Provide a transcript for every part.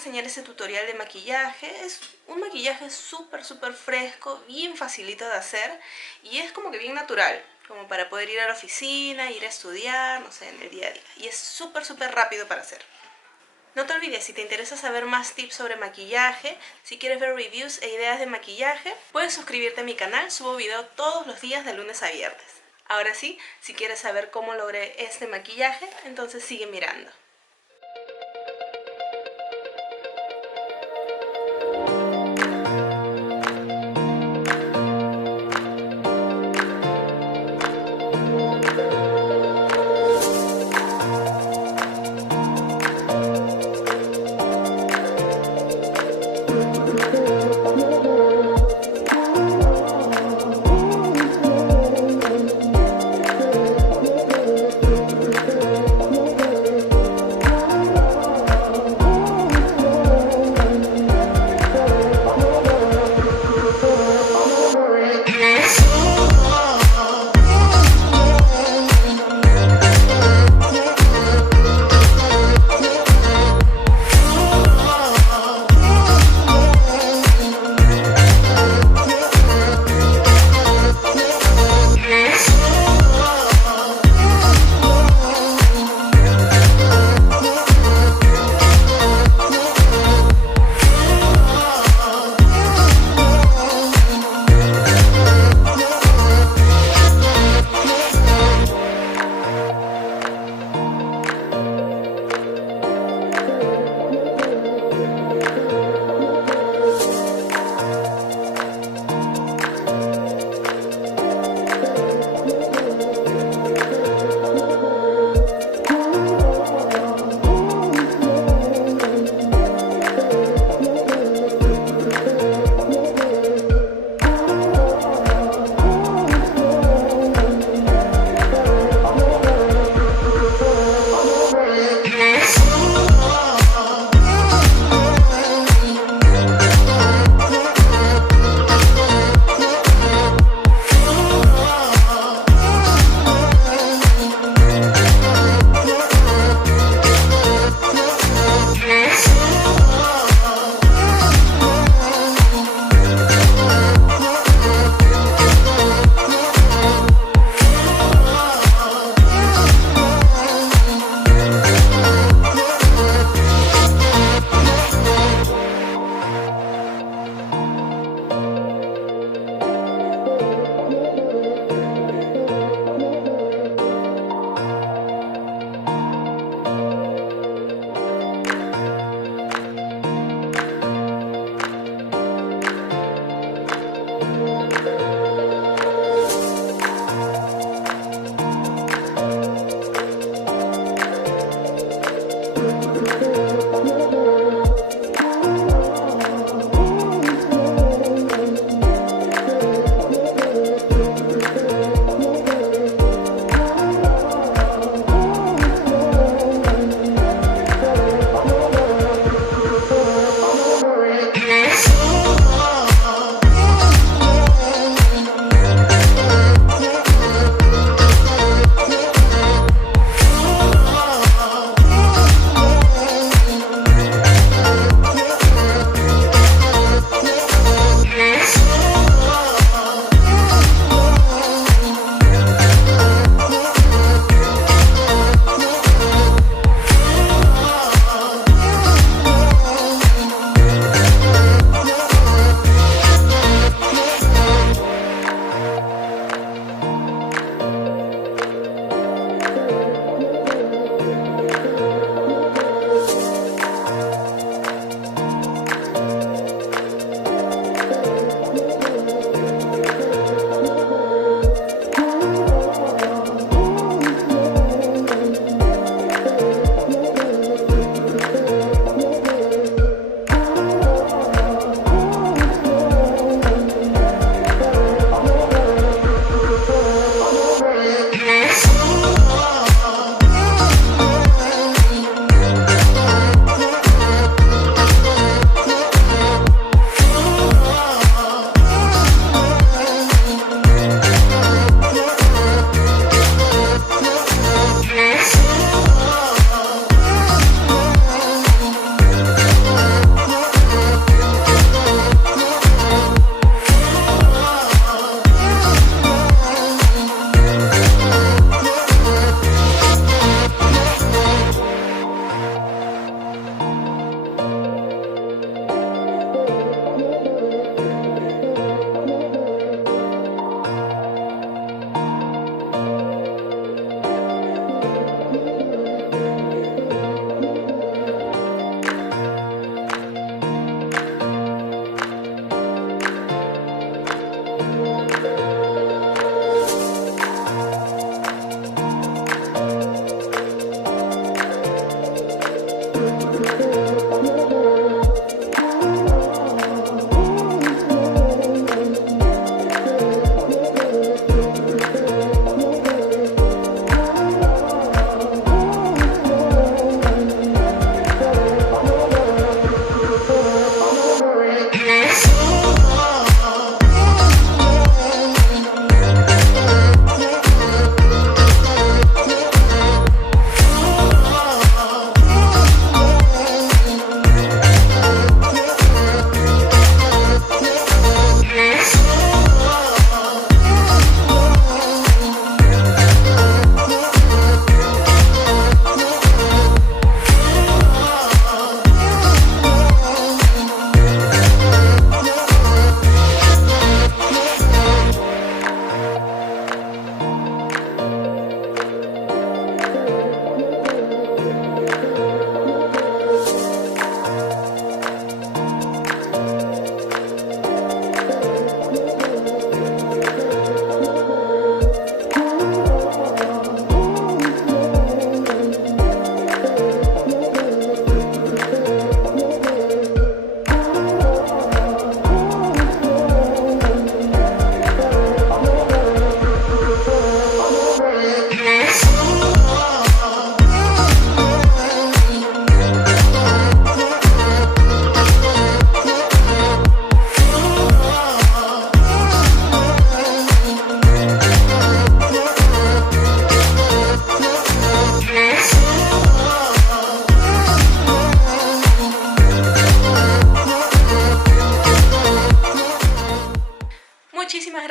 enseñar ese tutorial de maquillaje. Es un maquillaje súper fresco, bien facilito de hacer y es como que bien natural, como para poder ir a la oficina, ir a estudiar, no sé, en el día a día. Y es súper rápido para hacer. No te olvides, si te interesa saber más tips sobre maquillaje, si quieres ver reviews e ideas de maquillaje, puedes suscribirte a mi canal, subo video todos los días de lunes a viernes. Ahora sí, si quieres saber cómo logré este maquillaje, entonces sigue mirando.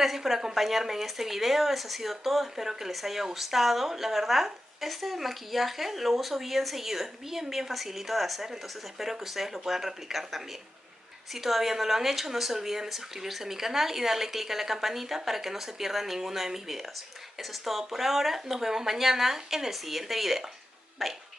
gracias por acompañarme en este video, eso ha sido todo, espero que les haya gustado. La verdad, este maquillaje lo uso bien seguido, es bien facilito de hacer, entonces espero que ustedes lo puedan replicar también. Si todavía no lo han hecho, no se olviden de suscribirse a mi canal y darle click a la campanita para que no se pierdan ninguno de mis videos. Eso es todo por ahora, nos vemos mañana en el siguiente video. Bye.